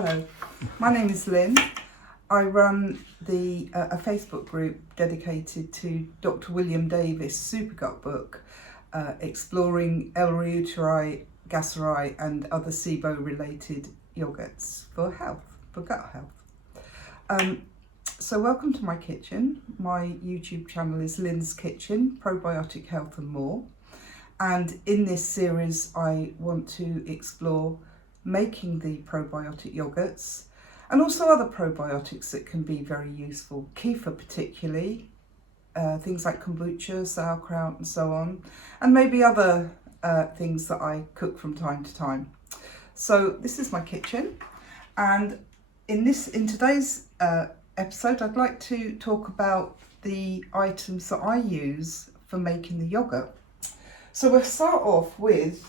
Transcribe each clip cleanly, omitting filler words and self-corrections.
Hello, my name is Lynn. I run a Facebook group dedicated to Dr. William Davis' Supergut book, exploring l.reuteri, gastri and other Sibo related yogurts for gut health. So welcome to my kitchen. My YouTube channel is Lynn's Kitchen, Probiotic Health and More. And in this series, I want to explore making the probiotic yogurts and also other probiotics that can be very useful. Kefir particularly, things like kombucha, sauerkraut and so on, and maybe other things that I cook from time to time. So this is my kitchen, and in today's episode I'd like to talk about the items that I use for making the yogurt. So we'll start off with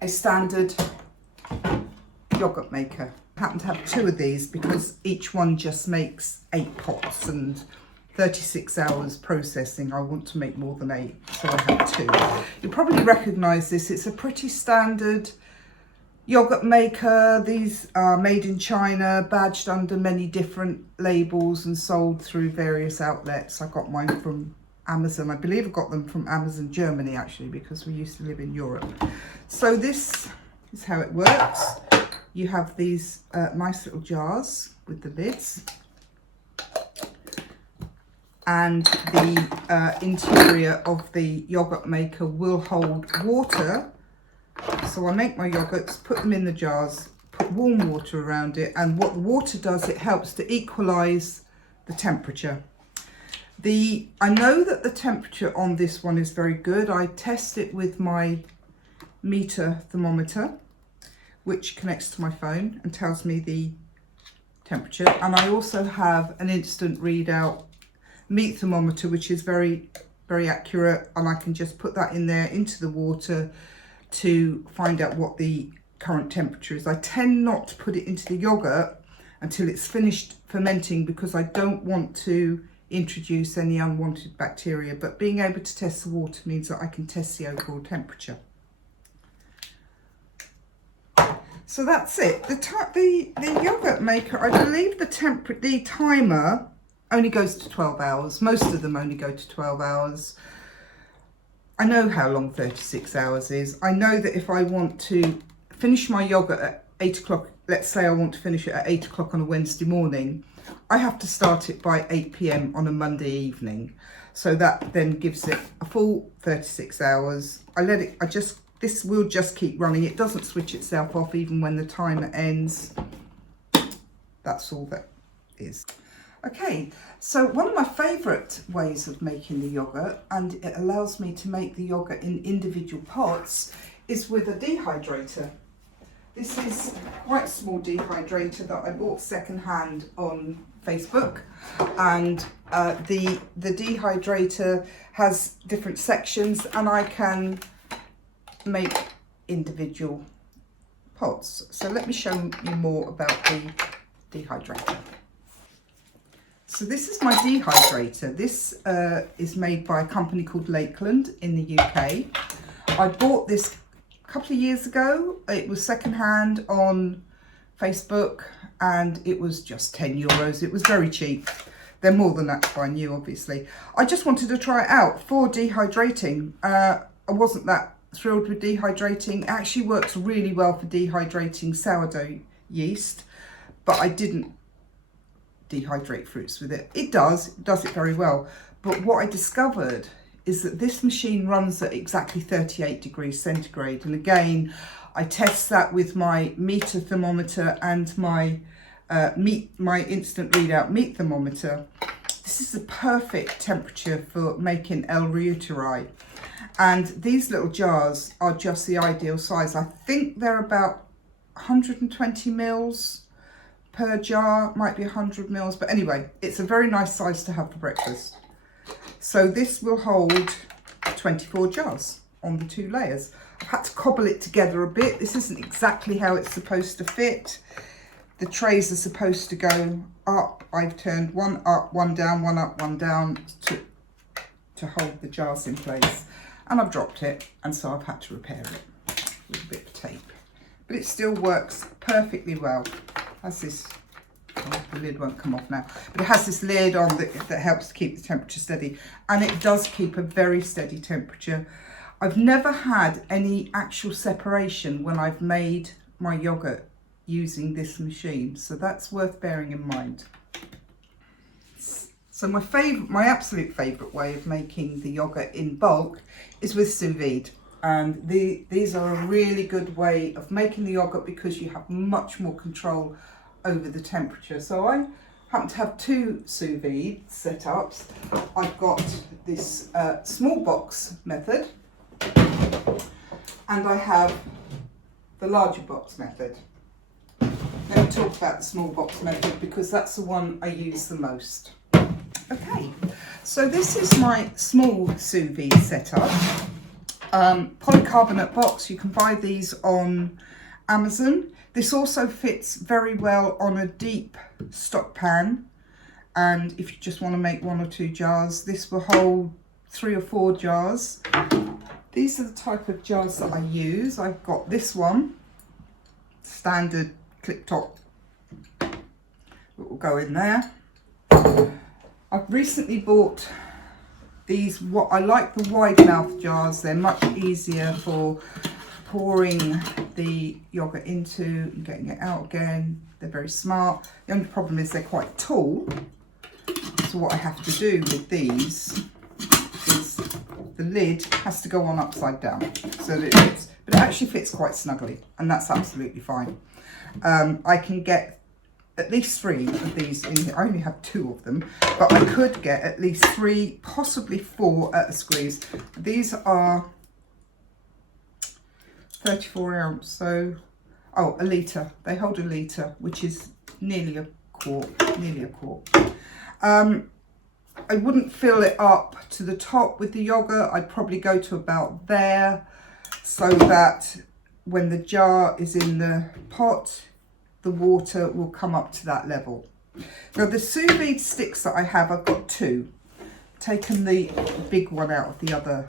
a standard yogurt maker. I happen to have two of these because each one just makes 8 pots and 36 hours processing. I want to make more than 8, so I have 2. You'll probably recognise this. It's a pretty standard yogurt maker. These are made in China, badged under many different labels and sold through various outlets. I got mine from Amazon. I believe I got them from Amazon Germany actually, because we used to live in Europe. So this is how it works. You have these nice little jars with the lids, and the interior of the yogurt maker will hold water. So I make my yogurts, put them in the jars, put warm water around it, and what the water does, it helps to equalize the temperature. I know that the temperature on this one is very good. I test it with my meter thermometer, which connects to my phone and tells me the temperature. And I also have an instant readout meat thermometer, which is very, very accurate. And I can just put that in there into the water to find out what the current temperature is. I tend not to put it into the yogurt until it's finished fermenting, because I don't want to introduce any unwanted bacteria, but being able to test the water means that I can test the overall temperature. So that's it. The yogurt maker, I believe the timer only goes to 12 hours. Most of them only go to 12 hours. I know how long 36 hours is. I know that if I want to finish my yogurt at 8 o'clock, let's say I want to finish it at 8 o'clock on a Wednesday morning, I have to start it by 8 p.m. on a Monday evening. So that then gives it a full 36 hours. This will just keep running. It doesn't switch itself off even when the timer ends. That's all that is. Okay, so one of my favourite ways of making the yogurt, and it allows me to make the yogurt in individual pots, is with a dehydrator. This is quite a small dehydrator that I bought secondhand on Facebook, and the dehydrator has different sections, and I can make individual pots. So let me show you more about the dehydrator. So this is my dehydrator. This is made by a company called Lakeland in the UK. I bought this a couple of years ago. It was secondhand on Facebook and it was just €10. It was very cheap. They're more than that to buy new, obviously. I just wanted to try it out for dehydrating. I wasn't that thrilled with dehydrating. It actually works really well for dehydrating sourdough yeast, but I didn't dehydrate fruits with it. It does it very well. But what I discovered is that this machine runs at exactly 38 degrees centigrade. And again, I test that with my meter thermometer and my instant readout meat thermometer. This is the perfect temperature for making l.reuteri. And these little jars are just the ideal size. I think they're about 120 mils per jar, might be 100 mils, but anyway, it's a very nice size to have for breakfast. So this will hold 24 jars on the 2 layers. I've had to cobble it together a bit. This isn't exactly how it's supposed to fit. The trays are supposed to go up. I've turned one up, one down, one up, one down to hold the jars in place. And I've dropped it, and so I've had to repair it with a bit of tape. but it still works perfectly well. It has this, oh, the lid won't come off now, but it has this lid on that helps to keep the temperature steady, and it does keep a very steady temperature. I've never had any actual separation when I've made my yogurt using this machine, so that's worth bearing in mind. So my absolute favourite way of making the yogurt in bulk is with sous vide, and these are a really good way of making the yogurt because you have much more control over the temperature. So I happen to have two sous vide setups. I've got this small box method, and I have the larger box method. Let me talk about the small box method because that's the one I use the most. Okay, so this is my small sous vide setup. Polycarbonate box, you can buy these on Amazon. This also fits very well on a deep stock pan, and if you just want to make 1 or 2 jars, this will hold 3 or 4 jars. These are the type of jars that I use. I've got this one, standard clip top, that will go in there. I've recently bought these, what I like the wide mouth jars. They're much easier for pouring the yogurt into and getting it out again. They're very smart. The only problem is they're quite tall. So what I have to do with these is the lid has to go on upside down so that it fits, but it actually fits quite snugly, and that's absolutely fine. I can get at least 3 of these in here. I only have 2 of them, but I could get at least 3, possibly 4 at a squeeze. These are 34 ounce, so, oh, a litre. They hold a litre, which is nearly a quart, I wouldn't fill it up to the top with the yogurt. I'd probably go to about there, so that when the jar is in the pot, the water will come up to that level. Now the sous vide sticks that I have, I've got 2. Taken the big one out of the other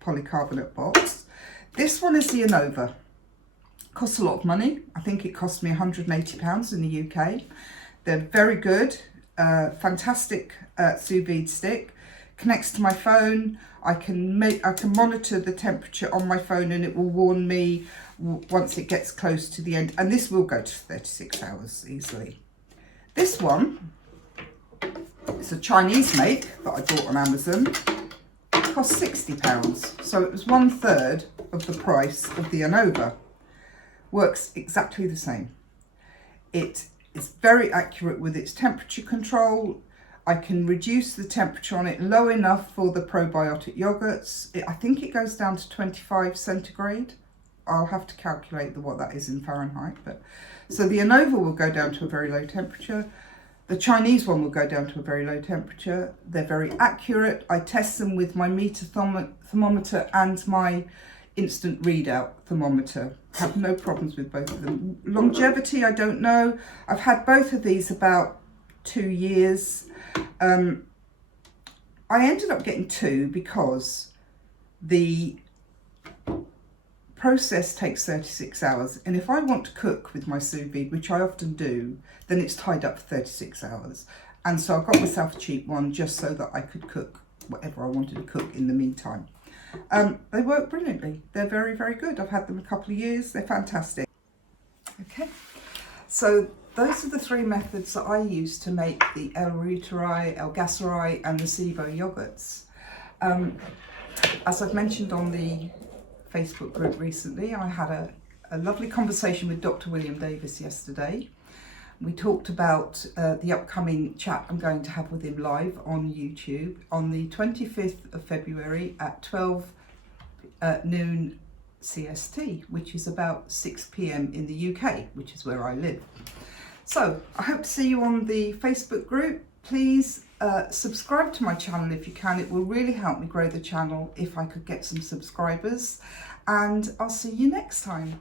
polycarbonate box. This one is the Anova. Costs a lot of money. I think it cost me £180 in the UK. They're very good, fantastic sous vide stick. Connects to my phone. I can monitor the temperature on my phone, and it will warn me once it gets close to the end, and this will go to 36 hours easily. This one, it's a Chinese make that I bought on Amazon. It cost £60, so it was 1/3 of the price of the Anova. Works exactly the same. It is very accurate with its temperature control. I can reduce the temperature on it low enough for the probiotic yogurts. I think it goes down to 25 centigrade. I'll have to calculate what that is in Fahrenheit. But so the Anova will go down to a very low temperature. The Chinese one will go down to a very low temperature. They're very accurate. I test them with my meter thermometer and my instant readout thermometer. Have no problems with both of them. Longevity, I don't know. I've had both of these about 2 years. I ended up getting 2 because the process takes 36 hours, and if I want to cook with my sous vide, which I often do, then it's tied up for 36 hours. And so I got myself a cheap one just so that I could cook whatever I wanted to cook in the meantime. They work brilliantly. They're very, very good. I've had them a couple of years. They're fantastic. Okay, so those are the 3 methods that I use to make the l.reuteri, l.reuteri and the Sibo Yogurts. As I've mentioned on the Facebook group recently, I had a lovely conversation with Dr. William Davis yesterday. We talked about the upcoming chat I'm going to have with him live on YouTube on the 25th of February at 12 noon CST, which is about 6 p.m. in the UK, which is where I live. So I hope to see you on the Facebook group. Please subscribe to my channel if you can. It will really help me grow the channel if I could get some subscribers. And I'll see you next time.